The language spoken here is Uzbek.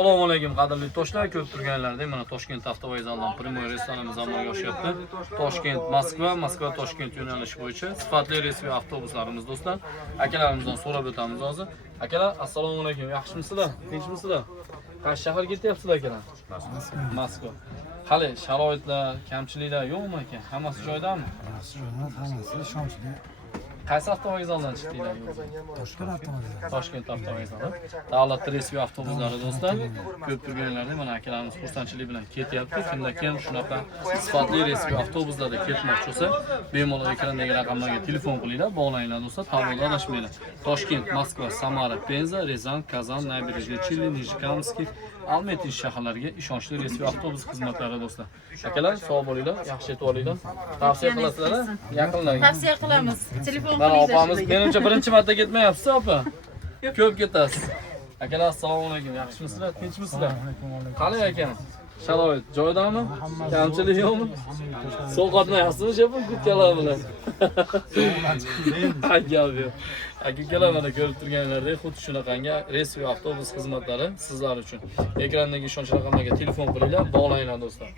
Assalomu alaykum qadrli do'stlar, ko'p turganlarda mana Toshkent avtovokzalidan primoy restoranimiz amalga oshyapti. Toshkent Moskva, Moskva Toshkent yo'nalishi bo'yicha sifatli resmi avtobuslarimiz do'stlar. Akalarimizdan so'rab o'tamiz hozir. Akalar, assalomu alaykum. Yaxshimisizlar? Tinchmisizlar? Qaysi shaharga ketyapsizlar akalar? Moskva. Hali sharoitlar, kamchiliklar yo'qmi aka? Hammasi joyidami? Hammasi ishonchli. Qaysi avtovokzaldan chiqdinglar? Toshkent avtovokzali. Toshkent avtovokzali. Davlat resmi avtobuslari do'stlar. Ko'p turganlarda mana akalarimiz xursandchilik bilan ketyapti. Kimda kim shunaqa sifatli resmi avtobuslarda ketmoqchi bo'lsa, bemalol ekrandagi raqamlarga telefon qilinglar, bog'langlar do'stlar, tavrida adashmanglar. Toshkent, Moskva, Samara, Penza, Rezan, Kazan, Nabережный Челны, Nijkamskiy, Almaty shaharlariga ishonchli resmi avtobus xizmatlari do'stlar. Akalar, sog' bo'linglar, yaxshi yetib olinglar. Tavsiya qilasizlar, yaqinlarga. Tavsiya qilamiz. Telefon Mana qiling. opamiz menimcha birinchi marta ketmayapsiz, opa. Ko'p ketasiz. Akalar, assalomu alaykum. Yaxshimisizlar? Tinchmisizlar? Qalay ekan? Sharoit joyidami? Kamchilik yo'qmi? Sovqotmayapsizmi shepim kutkalar bilan? Akalar mana ko'rib turganlaridek xuddi shunaqangi resmi avtobus xizmatlari sizlar uchun. Ekrandagi ishonch raqamlarga telefon qilinglar, bog'langlar do'stlar.